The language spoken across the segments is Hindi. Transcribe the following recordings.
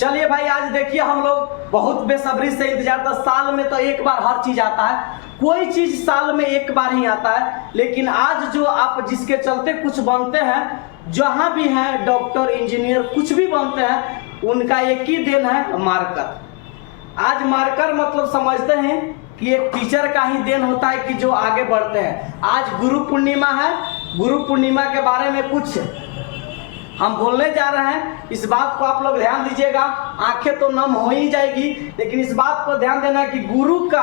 चलिए भाई, आज देखिए हम लोग बहुत बेसब्री से इंतजार था। साल में तो एक बार हर चीज आता है, कोई चीज साल में एक बार ही आता है। लेकिन आज जो आप जिसके चलते कुछ बनते हैं, जहां भी हैं डॉक्टर इंजीनियर कुछ भी बनते हैं, उनका एक ही देन है, मार्कर। आज मार्कर मतलब समझते हैं कि एक टीचर का ही देन होता है कि जो आगे बढ़ते हैं। आज गुरु पूर्णिमा है, गुरु पूर्णिमा के बारे में कुछ हम बोलने जा रहे हैं। इस बात को आप लोग ध्यान दीजिएगा, आंखें तो नम हो ही जाएगी, लेकिन इस बात को ध्यान देना कि गुरु का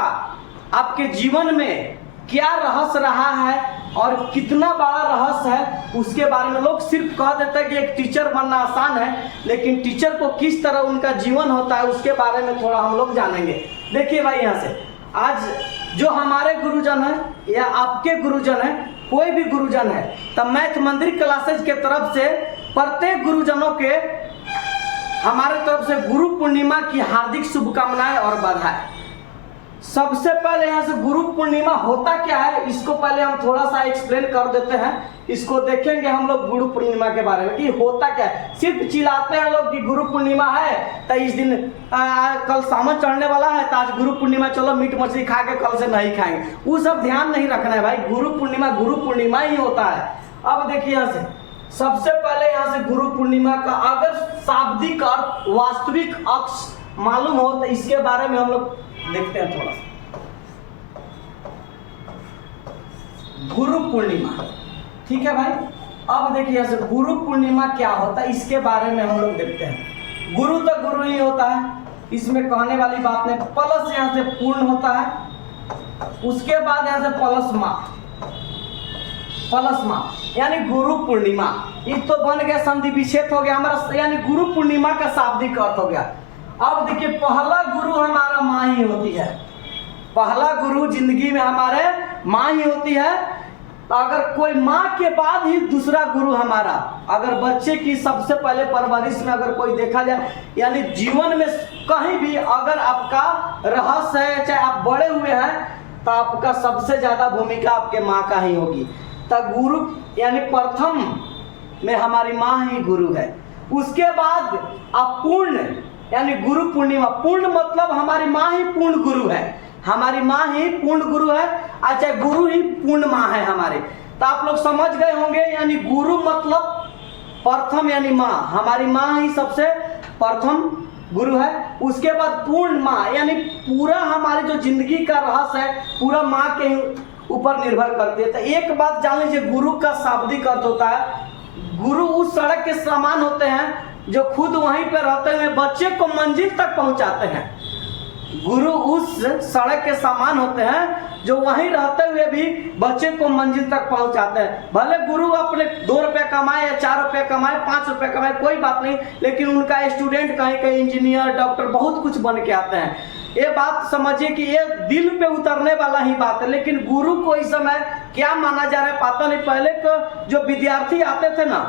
आपके जीवन में क्या रहस्य रहा है और कितना बड़ा रहस्य है, उसके बारे में लोग सिर्फ कह देते हैं कि एक टीचर बनना आसान है, लेकिन टीचर को किस तरह उनका जीवन होता है उसके बारे में थोड़ा हम लोग जानेंगे। देखिए भाई, यहाँ से आज जो हमारे गुरुजन है या आपके गुरुजन है, कोई भी गुरुजन है, तब मैथ मंदिर क्लासेज के तरफ से प्रत्येक गुरुजनों के हमारे तरफ से गुरु पूर्णिमा की हार्दिक शुभकामनाएं और बधाई। सबसे पहले यहाँ से गुरु पूर्णिमा होता क्या है, इसको पहले हम थोड़ा सा एक्सप्लेन कर देते हैं। इसको देखेंगे हम लोग गुरु पूर्णिमा के बारे में कि होता क्या है। सिर्फ चिल्लाते हैं लोग कि गुरु पूर्णिमा है तो इस दिन कल सावन चढ़ने वाला है तो आज गुरु पूर्णिमा, चलो मीट मछली खा के कल से नहीं खाएंगे। वो सब ध्यान नहीं रखना है भाई, गुरु पूर्णिमा ही होता है। अब देखिए यहाँ से सबसे पहले यहाँ से गुरु पूर्णिमा का अगर शाब्दिक अर्थ, वास्तविक अर्थ मालूम हो तो इसके बारे में हम लोग देखते हैं थोड़ा सा। गुरु पूर्णिमा, ठीक है भाई। अब देखिए यहाँ से गुरु पूर्णिमा क्या होता है, इसके बारे में हम लोग देखते हैं। गुरु तो गुरु ही होता है, इसमें कहने वाली बात नहीं। प्लस यहाँ से पूर्ण होता है, उसके बाद यहाँ से प्लस माँ यानी गुरु पूर्णिमा। ये तो बन गया, संधि विच्छेद हो गया हमारा, यानी गुरु पूर्णिमा का शाब्दिक अर्थ हो गया। अब देखिए, पहला गुरु हमारा माँ ही होती है। पहला गुरु जिंदगी में हमारे माँ ही होती है। तो अगर कोई माँ के बाद ही दूसरा गुरु हमारा, अगर बच्चे की सबसे पहले परवरिश में अगर कोई देखा जाए, यानी जीवन में कहीं भी अगर आपका रहस्य है, चाहे आप बड़े हुए हैं, तो आपका सबसे ज्यादा भूमिका आपके माँ का ही होगी। तो गुरु यानी प्रथम में हमारी माँ ही गुरु है। उसके बाद आप पूर्ण यानी गुरु पूर्णिमा। पूर्ण मतलब हमारी माँ ही पूर्ण गुरु है, हमारी माँ ही पूर्ण गुरु है। अच्छा, गुरु ही पूर्ण माँ है हमारे। तो आप लोग समझ गए होंगे, यानी गुरु मतलब प्रथम यानी माँ, हमारी माँ ही सबसे प्रथम गुरु है। उसके बाद पूर्ण माँ यानी पूरा हमारी जो जिंदगी का रहस्य है पूरा माँ के ऊपर निर्भर करती है। तो एक बात जान लीजिए, गुरु का शाब्दिक अर्थ होता है, गुरु उस सड़क के समान होते हैं जो खुद वहीं पर रहते हुए बच्चे को मंजिल तक पहुंचाते हैं। गुरु उस सड़क के समान होते हैं जो वहीं रहते हुए भी बच्चे को मंजिल तक पहुंचाते हैं। भले गुरु अपने 2 रुपए कमाए या 4 रुपए कमाए, 5 रुपए कमाए, कोई बात नहीं, लेकिन उनका स्टूडेंट कहीं कहीं इंजीनियर, डॉक्टर बहुत कुछ बन के आते हैं। ये बात समझिए कि ये दिल पे उतरने वाला ही बात है। लेकिन गुरु को इस समय क्या माना जा रहा है पता नहीं। पहले को जो विद्यार्थी आते थे ना,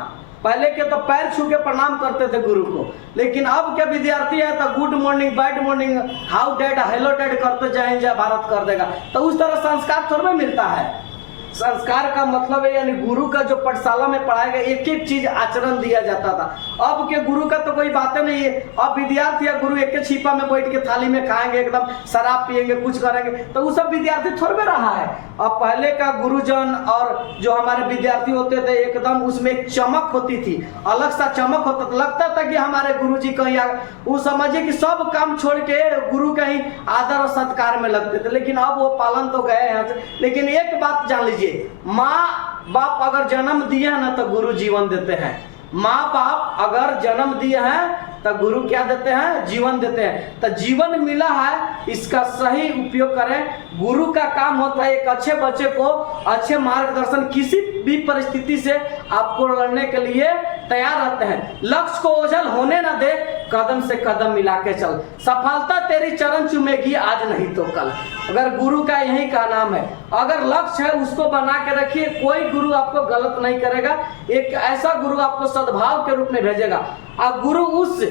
पहले के तो पैर छू के प्रणाम करते थे गुरु को, लेकिन अब के विद्यार्थी है तो good morning, bad morning, how dad, hello dad करते जय हिंद जय भारत कर देगा। तो उस तरह संस्कार थोड़ा मिलता है। संस्कार का मतलब है यानी गुरु का जो पाठशाला में पढ़ाया गया एक एक चीज आचरण दिया जाता था। अब के गुरु का तो कोई बातें नहीं है। अब विद्यार्थी या गुरु एक छिपा में बैठ के थाली में खाएंगे, एकदम शराब पिएंगे, कुछ करेंगे, तो वो सब विद्यार्थी थोड़े रहा है। अब पहले का गुरुजन और जो हमारे विद्यार्थी होते थे, एकदम उसमें एक चमक होती थी, अलग सा चमक होता था, लगता था कि हमारे गुरुजी कहीं वो समझिए कि सब काम छोड़ के गुरु का ही आदर और सत्कार में लगते थे। लेकिन अब वो पालन तो गए यहाँ से। लेकिन एक बात जान लीजिए, माँ बाप अगर जन्म दिए हैं ना तो गुरु जीवन देते हैं। माँ बाप अगर जन्म दिए हैं तो गुरु क्या देते हैं, जीवन देते हैं। तो जीवन मिला है, इसका सही उपयोग करें। गुरु का काम होता है एक अच्छे बच्चे को अच्छे मार्गदर्शन, किसी भी परिस्थिति से आपको लड़ने के लिए तैयार रहते हैं। लक्ष्य को ओझल होने ना दे, कदम से कदम मिला के चल, सफलता तेरी चरण चूमेगी आज नहीं तो कल। अगर गुरु का यही का नाम है, अगर लक्ष्य है उसको बना के रखिए, कोई गुरु आपको गलत नहीं करेगा। एक ऐसा गुरु आपको सद्भाव के रूप में भेजेगा। और गुरु उस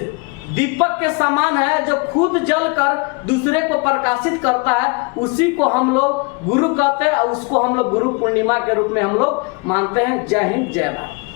दीपक के समान है जो खुद जल कर दूसरे को प्रकाशित करता है, उसी को हम लोग गुरु कहते हैं और उसको हम लोग गुरु पूर्णिमा के रूप में हम लोग मानते हैं। जय हिंद जय भारत।